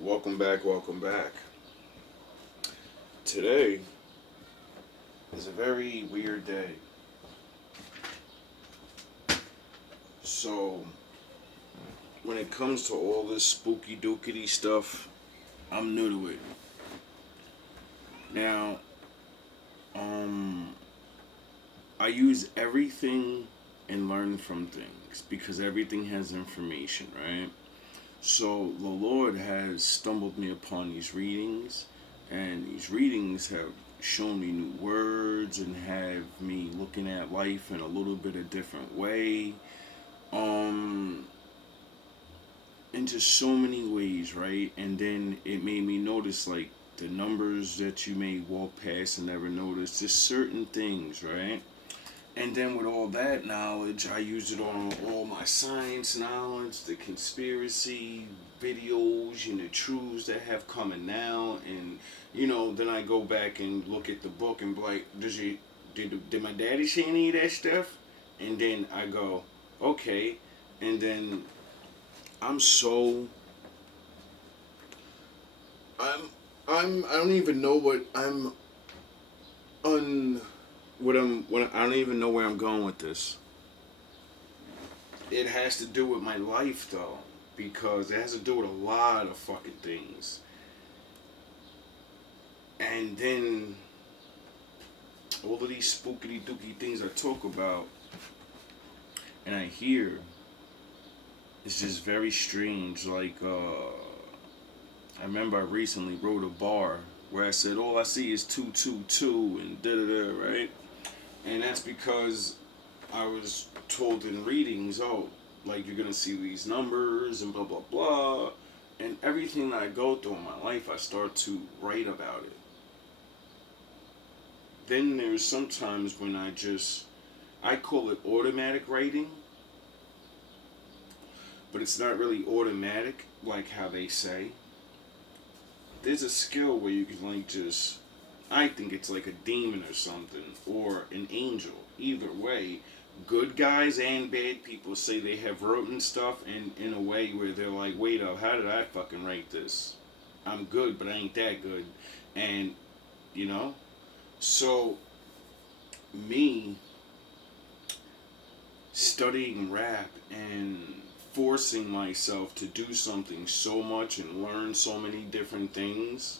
Welcome back, welcome back. Today is a very weird day. So, when it comes to all this spooky dookity stuff, I'm new to it. Now, um, I use everything and learn from things because everything has information, right? So, the Lord has stumbled me upon these readings, and these readings have shown me new words and have me looking at life in a little bit of different way. Um, in just so many ways, right? And then it made me notice like the numbers that you may walk past and never notice, just certain things, right? And then with all that knowledge, I use it on all my science knowledge, the conspiracy videos, and the truths that have coming now. And, then I go back and look at the book and be like, did my daddy say any of that stuff? And then I go, okay. And then I'm so, I'm, I don't even know un, I don't even know where I'm going with this. It has to do with my life though, because it has to do with a lot of fucking things. And then all of these spookity dooky things I talk about and I hear, it's just very strange. I remember I recently wrote a bar where I said all I see is 222 and da da da, right? And that's because I was told in readings, oh, like you're gonna see these numbers and blah blah blah, and everything that I go through in my life, I start to write about it. Then there's sometimes when I call it automatic writing, but it's not really automatic like how they say. There's a skill where you can I think it's like a demon or something, or an angel. Either way, good guys and bad people say they have written stuff in a way where they're like, wait up, how did I fucking write this? I'm good, but I ain't that good. And, you know? So, me studying rap and forcing myself to do something so much and learn so many different things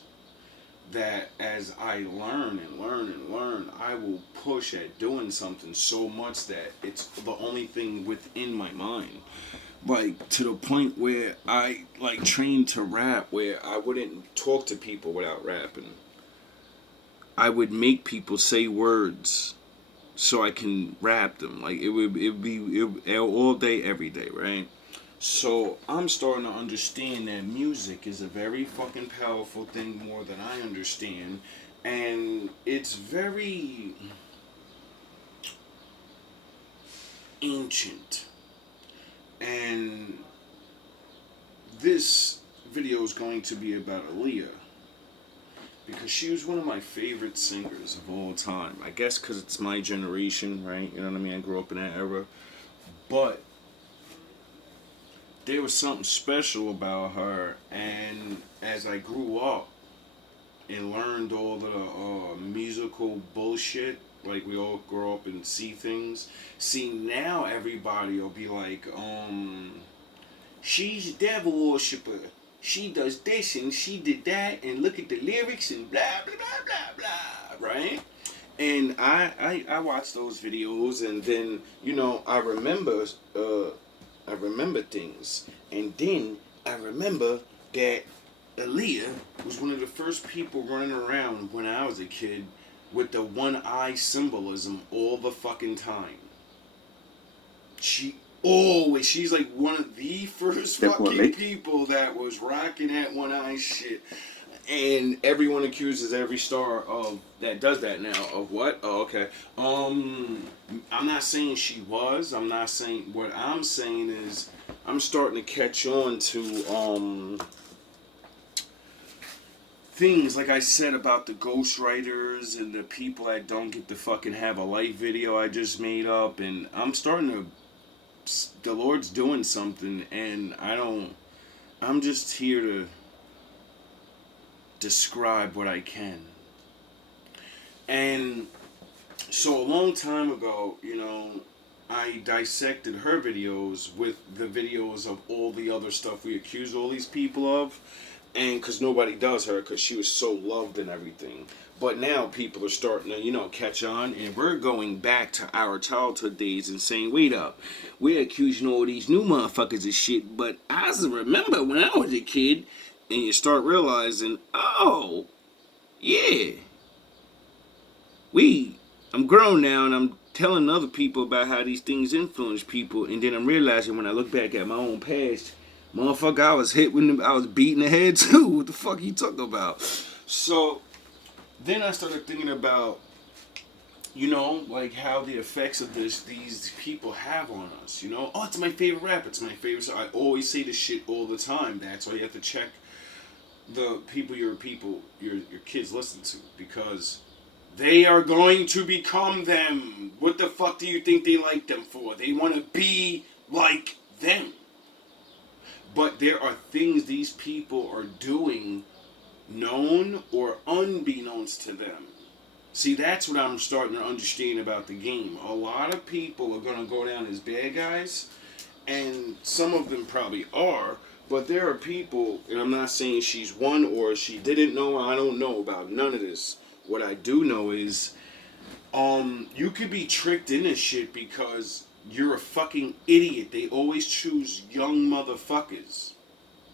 that as I learn and learn and learn, I will push at doing something so much that it's the only thing within my mind. Like to the point where I like trained to rap where I wouldn't talk to people without rapping. I would make people say words so I can rap them. Like it all day, every day, right? So I'm starting to understand that music is a very fucking powerful thing more than I understand, and it's very ancient. And this video is going to be about Aaliyah because she was one of my favorite singers of all time. I guess because it's my generation, right? You know what I mean? I grew up in that era, but there was something special about her. And as I grew up and learned all the musical bullshit, like we all grow up and see things. See, now everybody will be like, she's a devil worshiper. She does this and she did that, and look at the lyrics and blah blah blah blah blah, right? And I watch those videos, and then I remember things, and then I remember that Aaliyah was one of the first people running around when I was a kid with the one eye symbolism all the fucking time. She's like one of the first fucking people that was rocking that one eye shit. And everyone accuses every star of that does that now of what? Oh, okay. I'm not saying she was. I'm not saying what I'm saying is I'm starting to catch on to things like I said about the ghostwriters and the people that don't get to fucking have a light video I just made up, and I'm starting to. The Lord's doing something, and I'm just here to describe what I can. And so a long time ago, I dissected her videos with the videos of all the other stuff we accuse all these people of. And because nobody does her because she was so loved and everything. But now people are starting to, catch on. And we're going back to our childhood days and saying, wait up, we're accusing all these new motherfuckers of shit. But I remember when I was a kid. And you start realizing, oh, yeah. I'm grown now and I'm telling other people about how these things influence people. And then I'm realizing when I look back at my own past, motherfucker, I was hit when I was beating the head too. What the fuck you talking about? So then I started thinking about, like how the effects of these people have on us. Oh, it's my favorite rap. It's my favorite. So I always say this shit all the time. That's why you have to check the people your kids listen to, because they are going to become them. What the fuck do you think they like them for? They want to be like them. But there are things these people are doing known or unbeknownst to them. See, that's what I'm starting to understand about the game. A lot of people are going to go down as bad guys, and some of them probably are, but there are people, and I'm not saying she's one or she didn't know, I don't know about none of this. What I do know is, you could be tricked into shit because you're a fucking idiot. They always choose young motherfuckers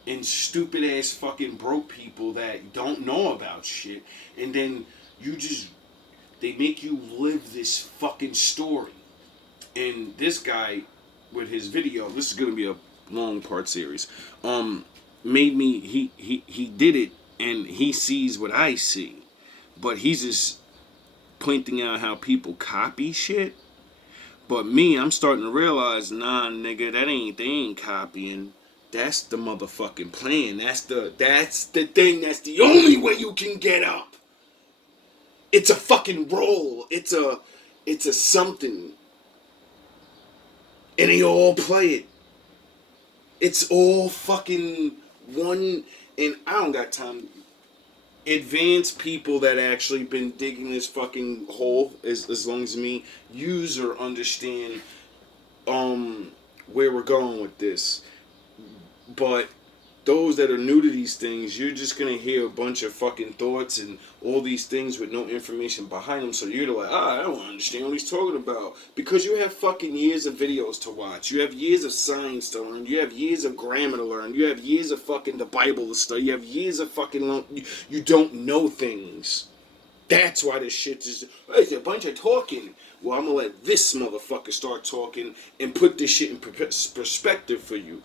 and stupid ass fucking broke people that don't know about shit, and then they make you live this fucking story. And this guy, with his video, this is gonna be a long part series, made me, he did it, and he sees what I see, but he's just pointing out how people copy shit. But me, I'm starting to realize, nah, nigga, they ain't copying. That's the motherfucking plan. That's the thing. That's the only way you can get up. It's a fucking role. It's a something. And they all play it. It's all fucking one, and I don't got time. Advanced people that actually been digging this fucking hole as long as me use or understand where we're going with this. But those that are new to these things, you're just gonna hear a bunch of fucking thoughts and all these things with no information behind them. So you're like, I don't understand what he's talking about, because you have fucking years of videos to watch. You have years of science to learn. You have years of grammar to learn. You have years of fucking the Bible to study. You have years of fucking you don't know things. That's why this shit is. It's a bunch of talking. Well, I'm gonna let this motherfucker start talking and put this shit in perspective for you.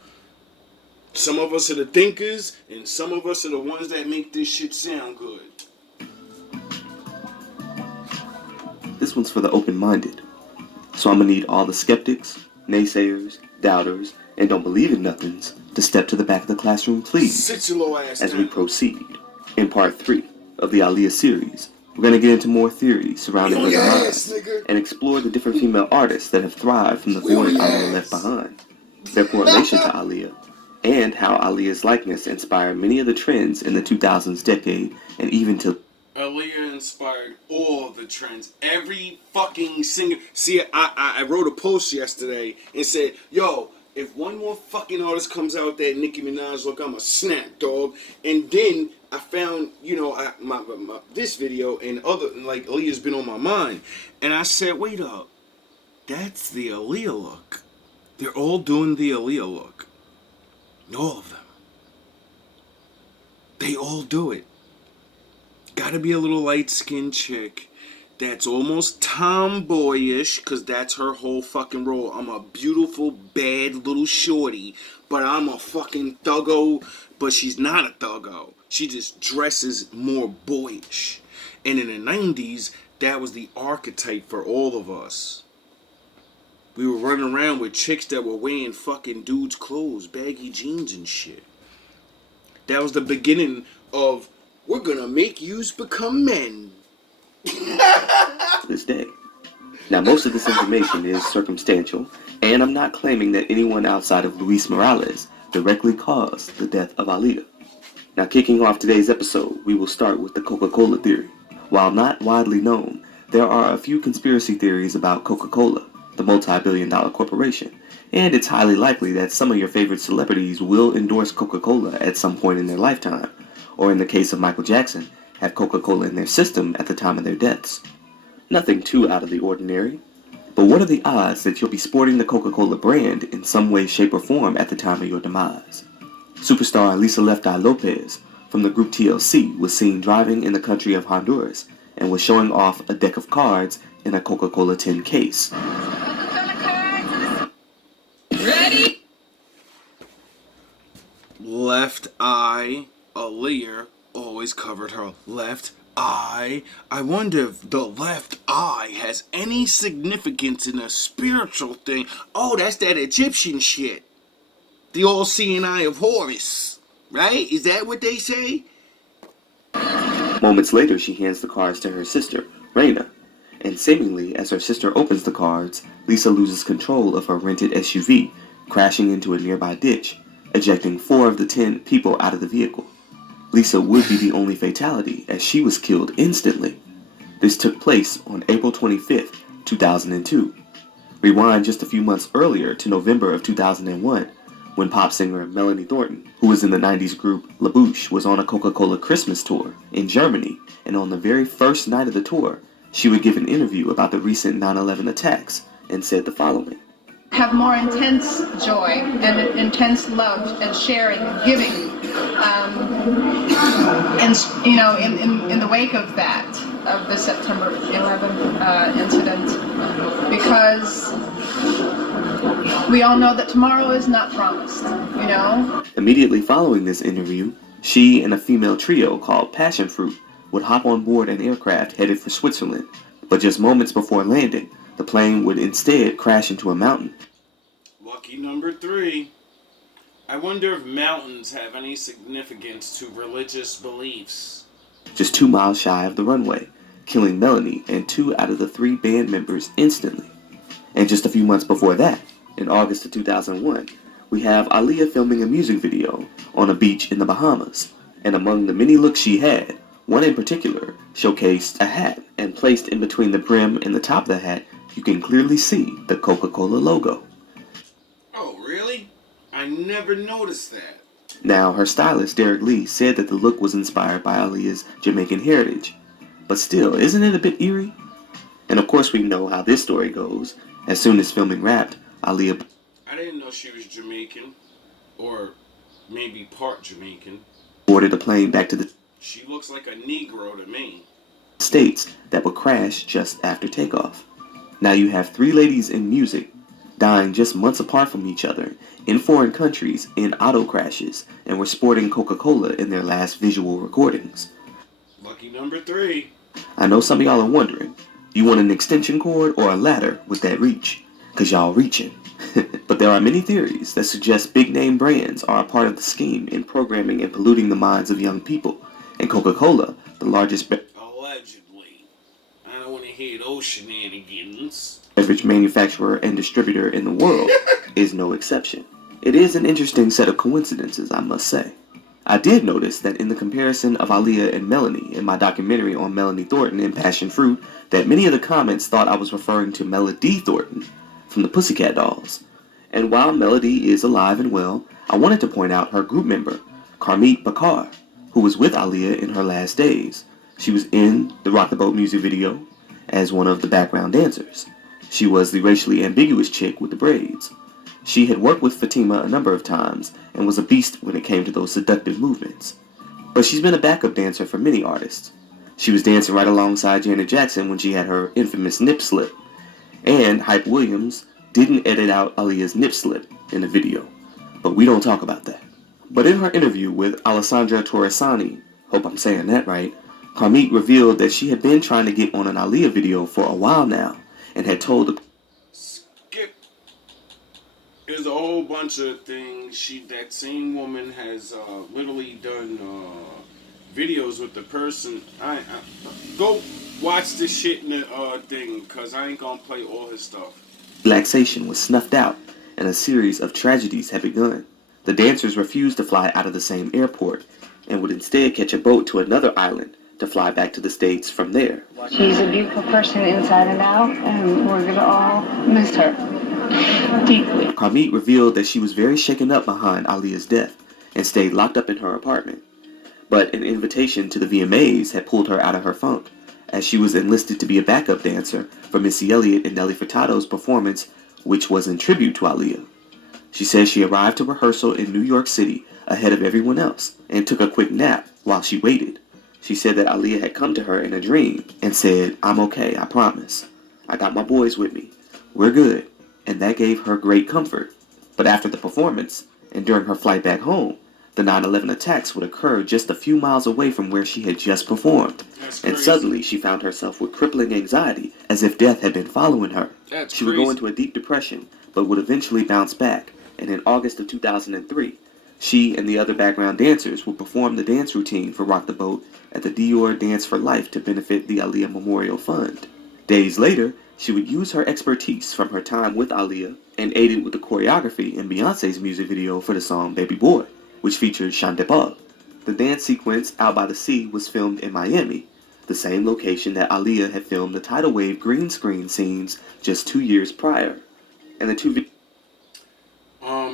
Some of us are the thinkers, and some of us are the ones that make this shit sound good. This one's for the open-minded. So I'm gonna need all the skeptics, naysayers, doubters, and don't believe in nothings to step to the back of the classroom, please. Sit your little ass as down. we proceed. In part 3 of the Aliyah series, we're gonna get into more theories surrounding her demise and explore the different female artists that have thrived from the void Aliyah left behind, their correlation to Aliyah, and how Aliyah's likeness inspired many of the trends in the 2000s decade, and even to... Aliyah inspired all the trends. Every fucking singer. See, I wrote a post yesterday and said, yo, if one more fucking artist comes out that Nicki Minaj look, I'm a snap, dog. And then I found, my this video and other, like, Aliyah's been on my mind. And I said, wait up. That's the Aliyah look. They're all doing the Aliyah look. All of them. They all do it. Gotta be a little light-skinned chick that's almost tomboyish, because that's her whole fucking role. I'm a beautiful, bad little shorty, but I'm a fucking thuggo, but she's not a thuggo. She just dresses more boyish. And in the 90s, that was the archetype for all of us. We were running around with chicks that were wearing fucking dudes' clothes, baggy jeans and shit. That was the beginning of, we're gonna make yous become men. To this day. Now, most of this information is circumstantial, and I'm not claiming that anyone outside of Luis Morales directly caused the death of Aliyah. Now, kicking off today's episode, we will start with the Coca-Cola theory. While not widely known, there are a few conspiracy theories about Coca-Cola, the multi-billion-dollar corporation, and it's highly likely that some of your favorite celebrities will endorse Coca-Cola at some point in their lifetime, or in the case of Michael Jackson, have Coca-Cola in their system at the time of their deaths. Nothing too out of the ordinary, but what are the odds that you'll be sporting the Coca-Cola brand in some way, shape, or form at the time of your demise? Superstar Lisa Left Eye Lopez from the group TLC was seen driving in the country of Honduras and was showing off a deck of cards in a Coca-Cola tin case. Ready? Left eye, Aaliyah always covered her left eye. I wonder if the left eye has any significance in a spiritual thing. Oh, that's that Egyptian shit. The all-seeing eye of Horus, right? Is that what they say? Moments later, she hands the cards to her sister, Raina, and seemingly, as her sister opens the cards, Lisa loses control of her rented SUV, crashing into a nearby ditch, ejecting 4 of the 10 people out of the vehicle. Lisa would be the only fatality, as she was killed instantly. This took place on April 25th, 2002. Rewind just a few months earlier to November of 2001, when pop singer Melanie Thornton, who was in the 90s group La Bouche, was on a Coca-Cola Christmas tour in Germany, and on the very first night of the tour, she would give an interview about the recent 9/11 attacks and said the following. Have more intense joy and intense love and sharing and giving, and in the wake of that, of the September 11 incident, because we all know that tomorrow is not promised, Immediately following this interview, she and a female trio called Passion Fruit would hop on board an aircraft headed for Switzerland, but just moments before landing, the plane would instead crash into a mountain. Lucky number 3. I wonder if mountains have any significance to religious beliefs. Just 2 miles shy of the runway, killing Melanie and 2 out of the 3 band members instantly. And just a few months before that, in August of 2001, we have Aaliyah filming a music video on a beach in the Bahamas, and among the many looks she had, one in particular showcased a hat, and placed in between the brim and the top of the hat, you can clearly see the Coca-Cola logo. Oh, really? I never noticed that. Now, her stylist, Derek Lee, said that the look was inspired by Aaliyah's Jamaican heritage. But still, isn't it a bit eerie? And of course we know how this story goes. As soon as filming wrapped, Aaliyah... I didn't know she was Jamaican. Or maybe part Jamaican. boarded a plane back to the... She looks like a Negro to me. States that would crash just after takeoff. Now you have 3 ladies in music dying just months apart from each other in foreign countries in auto crashes and were sporting Coca-Cola in their last visual recordings. Lucky number 3. I know some of y'all are wondering, you want an extension cord or a ladder with that reach? Cause y'all reaching. But there are many theories that suggest big name brands are a part of the scheme in programming and polluting the minds of young people. And Coca-Cola, the largest Allegedly. I don't want to hear those shenanigans. beverage manufacturer and distributor in the world, is no exception. It is an interesting set of coincidences, I must say. I did notice that in the comparison of Aaliyah and Melanie in my documentary on Melanie Thornton and Passion Fruit, that many of the comments thought I was referring to Melody Thornton from the Pussycat Dolls. And while Melody is alive and well, I wanted to point out her group member, Carmit Bakar, who was with Aaliyah in her last days. She was in the Rock the Boat music video as one of the background dancers. She was the racially ambiguous chick with the braids. She had worked with Fatima a number of times and was a beast when it came to those seductive movements. But she's been a backup dancer for many artists. She was dancing right alongside Janet Jackson when she had her infamous nip slip. And Hype Williams didn't edit out Aaliyah's nip slip in the video. But we don't talk about that. But in her interview with Alessandra Torresani, hope I'm saying that right, Carmit revealed that she had been trying to get on an Aaliyah video for a while now and had told the... Skip. There's a whole bunch of things. That same woman has literally done videos with the person. I go watch this shit in the thing, because I ain't gonna play all his stuff. Relaxation was snuffed out and a series of tragedies had begun. The dancers refused to fly out of the same airport, and would instead catch a boat to another island to fly back to the States from there. She's a beautiful person inside and out, and we're gonna all miss her deeply. Carmit revealed that she was very shaken up behind Aaliyah's death and stayed locked up in her apartment. But an invitation to the VMAs had pulled her out of her funk, as she was enlisted to be a backup dancer for Missy Elliott and Nelly Furtado's performance, which was in tribute to Aaliyah. She says she arrived to rehearsal in New York City ahead of everyone else and took a quick nap while she waited. She said that Aaliyah had come to her in a dream and said, "I'm okay, I promise. I got my boys with me. We're good." And that gave her great comfort. But after the performance, and during her flight back home, the 9/11 attacks would occur just a few miles away from where she had just performed. And suddenly she found herself with crippling anxiety, as if death had been following her. She would go into a deep depression, but would eventually bounce back. And in August of 2003, she and the other background dancers would perform the dance routine for Rock the Boat at the Dior Dance for Life to benefit the Aaliyah Memorial Fund. Days later, she would use her expertise from her time with Aaliyah and aided with the choreography in Beyoncé's music video for the song Baby Boy, which featured Sean Paul. The dance sequence Out by the Sea was filmed in Miami, the same location that Aaliyah had filmed the tidal wave green screen scenes just 2 years prior. And the two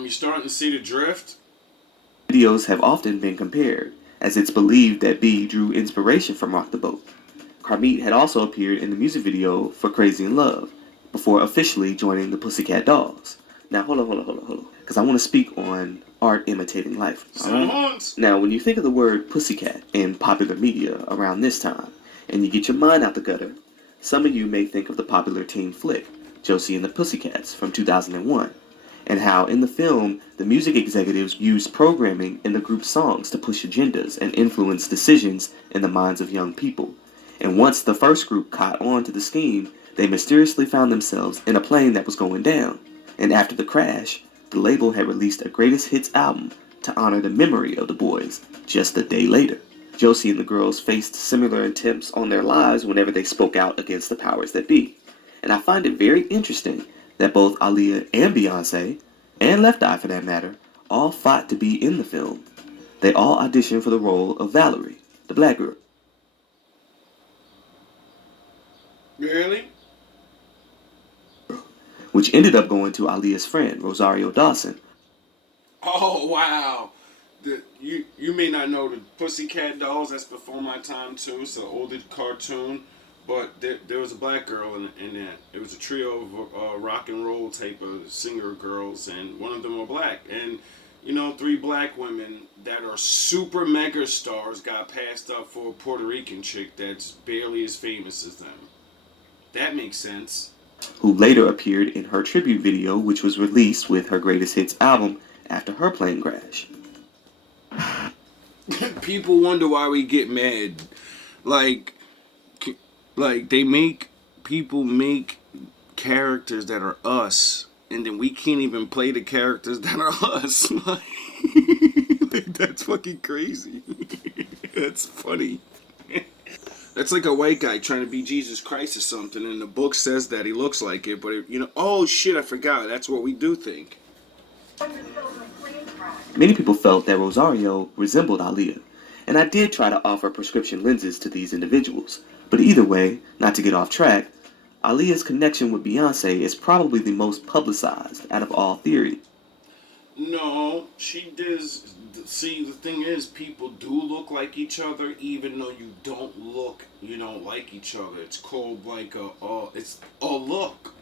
you're starting to see the drift? videos have often been compared, as it's believed that B drew inspiration from Rock the Boat. Carmit had also appeared in the music video for Crazy in Love, before officially joining the Pussycat Dolls. Now, hold on, because I want to speak on art imitating life. Right? Now, when you think of the word pussycat in popular media around this time, and you get your mind out the gutter, some of you may think of the popular teen flick, Josie and the Pussycats from 2001, and how in the film, the music executives used programming in the group's songs to push agendas and influence decisions in the minds of young people. And once the first group caught on to the scheme, they mysteriously found themselves in a plane that was going down. And after the crash, the label had released a greatest hits album to honor the memory of the boys just a day later. Josie and the girls faced similar attempts on their lives whenever they spoke out against the powers that be. And I find it very interesting that both Aaliyah and Beyonce, and Left Eye for that matter, all fought to be in the film. They all auditioned for the role of Valerie, the black girl. Really? Which ended up going to Aaliyah's friend, Rosario Dawson. Oh, wow. You may not know the Pussycat Dolls. That's before my time, too. It's an older cartoon. But there was a black girl in that. It was a trio of rock and roll type of singer girls, and one of them were black. And, you know, 3 black women that are super mega stars got passed up for a Puerto Rican chick that's barely as famous as them. That makes sense. Who later appeared in her tribute video, which was released with her greatest hits album after her plane crash. People wonder why we get mad. Like they make people make characters that are us, and then we can't even play the characters that are us. Like, that's fucking crazy. That's funny. That's like a white guy trying to be Jesus Christ or something, and the book says that he looks like it, but oh shit, I forgot. That's what we do think. Many people felt that Rosario resembled Aaliyah, and I did try to offer prescription lenses to these individuals. But either way, not to get off track, Aaliyah's connection with Beyonce is probably the most publicized out of all theories. No, she does. See, the thing is, people do look like each other, even though you don't look, like each other. It's called like it's a look.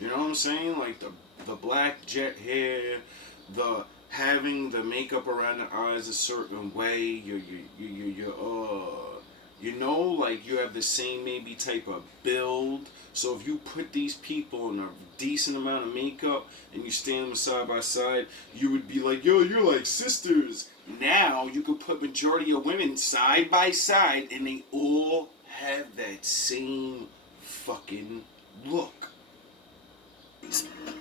You know what I'm saying? Like the black jet hair, the having the makeup around the eyes a certain way. Like you have the same maybe type of build. So if you put these people in a decent amount of makeup and you stand them side by side, you would be like, yo, you're like sisters. Now you could put majority of women side by side and they all have that same fucking look.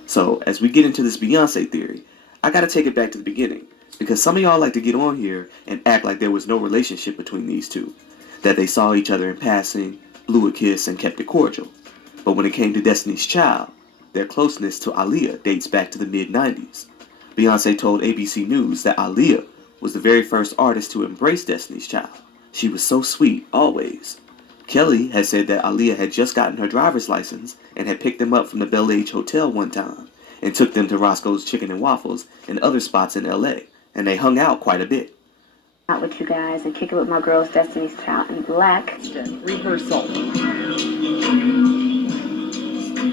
So as we get into this Beyonce theory, I gotta take it back to the beginning, because some of y'all like to get on here and act like there was no relationship between these two, that they saw each other in passing, blew a kiss, and kept it cordial. But when it came to Destiny's Child, their closeness to Aaliyah dates back to the mid-90s. Beyonce told ABC News that Aaliyah was the very first artist to embrace Destiny's Child. She was so sweet, always. Kelly had said that Aaliyah had just gotten her driver's license and had picked them up from the Bel Age Hotel one time and took them to Roscoe's Chicken and Waffles and other spots in L.A., and they hung out quite a bit. Out with you guys and kick it with my girls, Destiny's Child in black. Rehearsal.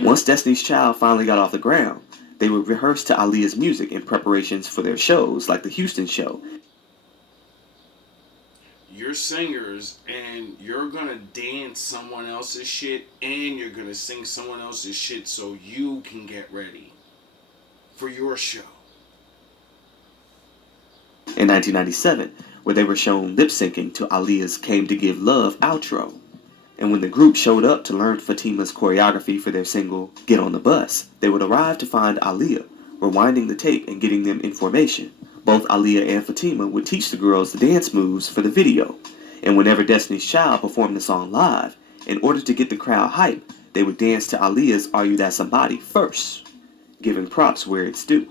Once Destiny's Child finally got off the ground, they would rehearse to Aaliyah's music in preparations for their shows, like the Houston show. You're singers, and you're gonna dance someone else's shit, and you're gonna sing someone else's shit so you can get ready for your show. In 1997, where they were shown lip-syncing to Aaliyah's Came to Give Love outro. And when the group showed up to learn Fatima's choreography for their single, Get on the Bus, they would arrive to find Aaliyah, rewinding the tape and getting them information. Both Aaliyah and Fatima would teach the girls the dance moves for the video, and whenever Destiny's Child performed the song live, in order to get the crowd hype, they would dance to Aaliyah's Are You That Somebody first, giving props where it's due.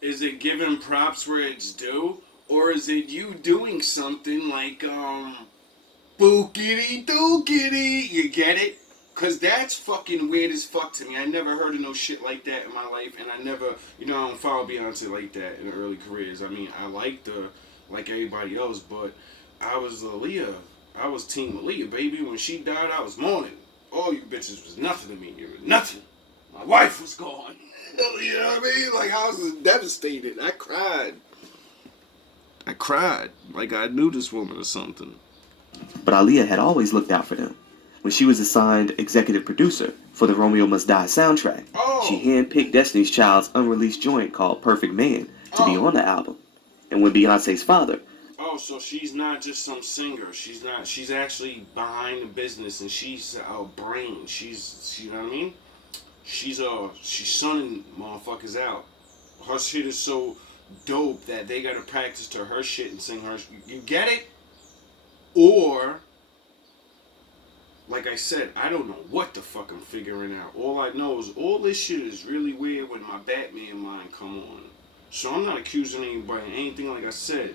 Is it giving props where it's due? Or is it you doing something like, bookity dookity? You get it? Cause that's fucking weird as fuck to me. I never heard of no shit like that in my life, and I never, I don't follow Beyonce like that in her early careers. I mean, I liked her like everybody else, but I was Aaliyah. I was Team Aaliyah, baby. When she died, I was mourning. All you bitches was nothing to me. You were nothing. My wife was gone. You know what I mean? Like, I was devastated. I cried. Like I knew this woman or something. But Aaliyah had always looked out for them. When she was assigned executive producer for the Romeo Must Die soundtrack, she handpicked Destiny's Child's unreleased joint called Perfect Man to be on the album. And when Beyonce's father... So she's not just some singer. She's actually behind the business, and she's a brain. She's, you know what I mean? She's sunning motherfuckers out. Her shit is so dope that they gotta practice to her shit and sing her. You get it? Or, like I said, I don't know what the fuck I'm figuring out. All I know is all this shit is really weird when my Batman mind come on. So I'm not accusing anybody of anything. Like I said,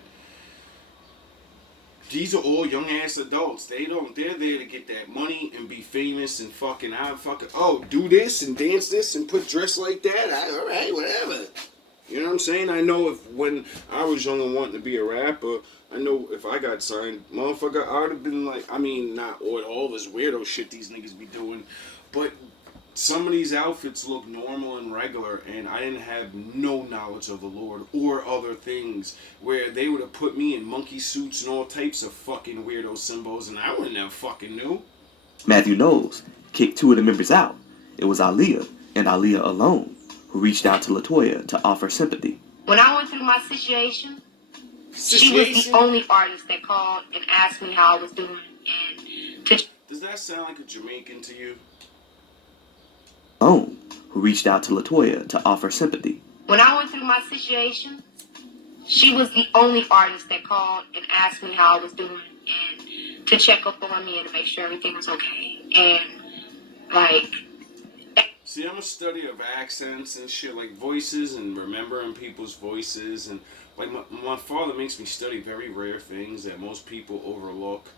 these are all young ass adults. They're there to get that money and be famous and do this and dance this and put dress like that. Alright, whatever. You know what I'm saying? I know if when I was young and wanting to be a rapper, I know if I got signed, motherfucker, I would have been like, I mean, not all this weirdo shit these niggas be doing, but some of these outfits look normal and regular, and I didn't have no knowledge of the Lord or other things where they would have put me in monkey suits and all types of fucking weirdo symbols, and I wouldn't have fucking knew. Matthew Knowles kicked two of the members out. It was Aaliyah, and Aaliyah alone, who reached out to LaToya to offer sympathy. When I went through my situation, she was the only artist that called and asked me how I was doing. Does that sound like a Jamaican to you? Who reached out to LaToya to offer sympathy. When I went through my situation, she was the only artist that called and asked me how I was doing and to check up on me and to make sure everything was okay. And, see, I'm a study of accents and shit, like voices and remembering people's voices. And, like, my father makes me study very rare things that most people overlook,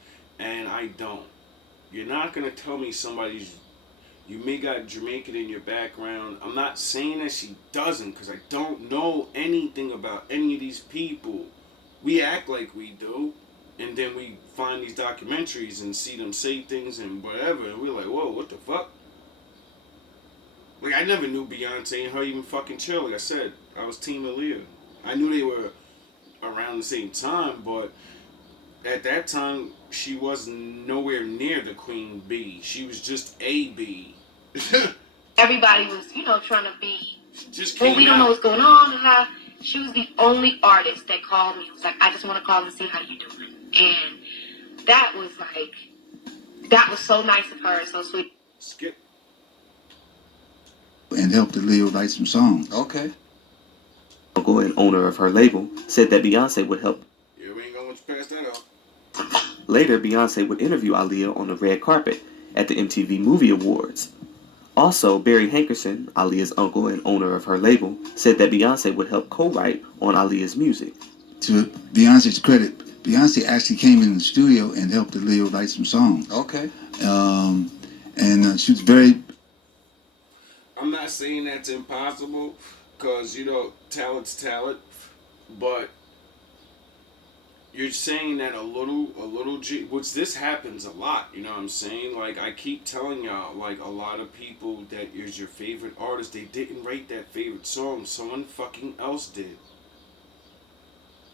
and I don't. You're not going to tell me you may got Jamaican in your background. I'm not saying that she doesn't, because I don't know anything about any of these people. We act like we do, and then we find these documentaries and see them say things and whatever, and we're like, whoa, what the fuck? Like, I never knew Beyonce and her even fucking chill. Like I said, I was Team Aaliyah. I knew they were around the same time, but at that time, she was nowhere near the Queen Bee. She was just a bee. everybody was, trying to be, just we don't know what's going on. And she was the only artist that called me. It was like, I just want to call and see how you doing. And that was so nice of her and so sweet. Skip. And helped Aaliyah write some songs. Okay. Uncle and owner of her label said that Beyonce would help. Yeah, we ain't gonna let you pass that out. Later, Beyonce would interview Aaliyah on the red carpet at the MTV Movie Awards. Also, Barry Hankerson, Aaliyah's uncle and owner of her label, said that Beyonce would help co-write on Aaliyah's music. to Beyonce's credit, Beyonce actually came in the studio and helped Aaliyah write some songs. Okay. And she was very. I'm not saying that's impossible, because, talent's talent, but you're saying that a little which this happens a lot, you know what I'm saying? Like, I keep telling y'all, like, a lot of people that is your favorite artist, they didn't write that favorite song, someone fucking else did.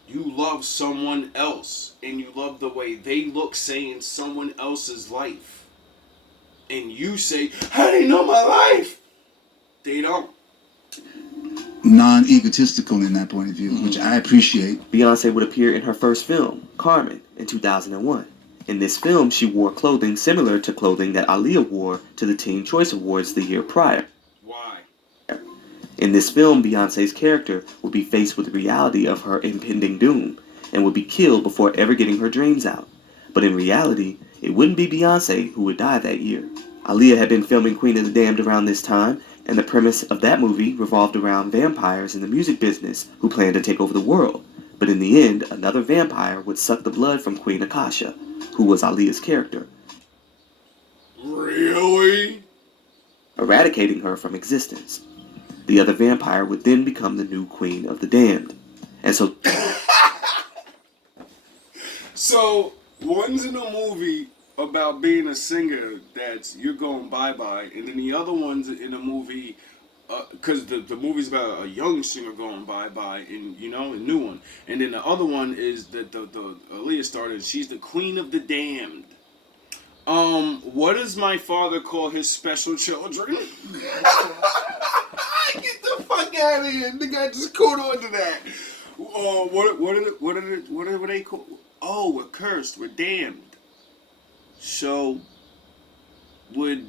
You love someone else, and you love the way they look saying someone else's life. And you say, how do they know my life? They don't. Non-egotistical in that point of view, which I appreciate. Beyonce would appear in her first film, Carmen, in 2001. In this film, she wore clothing similar to clothing that Aaliyah wore to the Teen Choice Awards the year prior. Why? In this film, Beyonce's character would be faced with the reality of her impending doom and would be killed before ever getting her dreams out. But in reality, it wouldn't be Beyonce who would die that year. Aaliyah had been filming Queen of the Damned around this time, and the premise of that movie revolved around vampires in the music business who planned to take over the world. But in the end, another vampire would suck the blood from Queen Akasha, who was Aaliyah's character. Really? Eradicating her from existence. The other vampire would then become the new Queen of the Damned. And so... So, one's in a movie about being a singer that's you're going bye-bye, and then the other one's in a movie, because the movie's about a young singer going bye-bye, and, a new one. And then the other one is the Aaliyah started, she's the Queen of the Damned. What does my father call his special children? Get the fuck out of here! The guy just caught on to that. What are they called? Oh, we're cursed. We're damned. So, would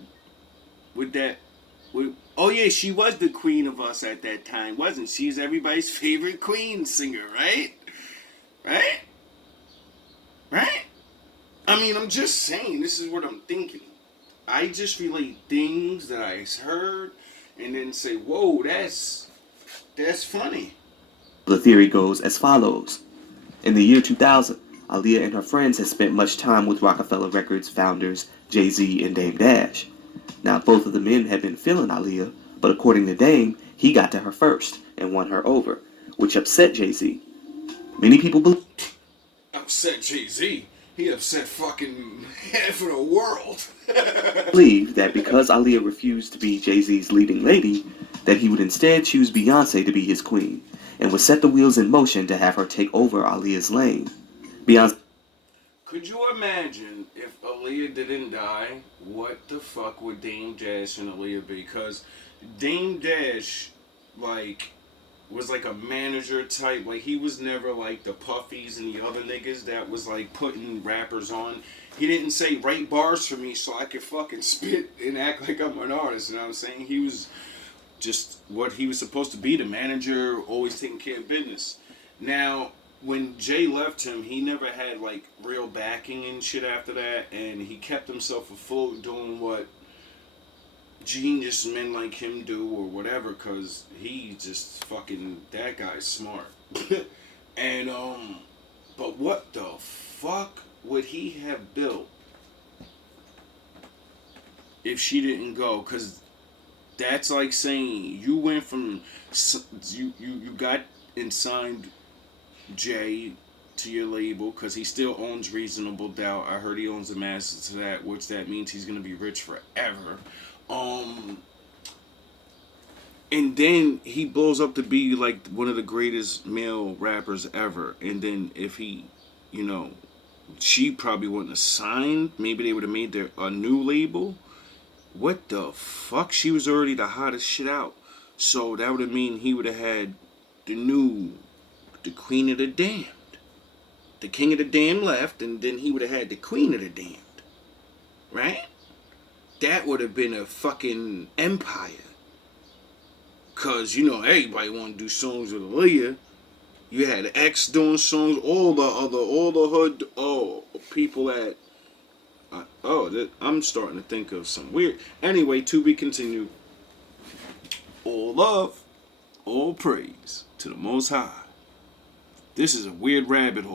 oh yeah, she was the queen of us at that time, wasn't she? She's everybody's favorite queen singer, right? Right? Right? I mean, I'm just saying, this is what I'm thinking. I just relate things that I heard and then say, whoa, that's funny. The theory goes as follows. In the year 2000, Aaliyah and her friends had spent much time with Rockefeller Records founders Jay-Z and Dame Dash. Now, both of the men had been feeling Aaliyah, but according to Dame, he got to her first and won her over, which upset Jay-Z. Many people believe... Upset Jay-Z? He upset fucking half of the world. believe that because Aaliyah refused to be Jay-Z's leading lady, that he would instead choose Beyonce to be his queen, and would set the wheels in motion to have her take over Aaliyah's lane. Beyonce... Could you imagine if Aaliyah didn't die, what the fuck would Dame Dash and Aaliyah be? Because Dame Dash, was like a manager type. Like, he was never like the Puffies and the other niggas that was like putting rappers on. He didn't say, write bars for me so I could fucking spit and act like I'm an artist, you know what I'm saying? He was just what he was supposed to be, the manager, always taking care of business. Now, when Jay left him, he never had like real backing and shit after that, and he kept himself afloat doing what genius men like him do or whatever, because he just fucking, that guy's smart. And but what the fuck would he have built if she didn't go? Because that's like saying you went from you got and signed Jay to your label, because he still owns Reasonable Doubt. I heard he owns the masters to that, which that means he's gonna be rich forever. And then he blows up to be like one of the greatest male rappers ever. And then if he, she probably wouldn't have signed. Maybe they would have made a new label. What the fuck? She was already the hottest shit out. So that would have mean he would have had the Queen of the Damned. The King of the Damned left, and then he would have had the Queen of the Damned. Right? That would have been a fucking empire. Cause everybody want to do songs with Aaliyah. You had X doing songs, all the hood, people that, I'm starting to think of some weird. Anyway, to be continued. All love, all praise to the Most High. This is a weird rabbit hole.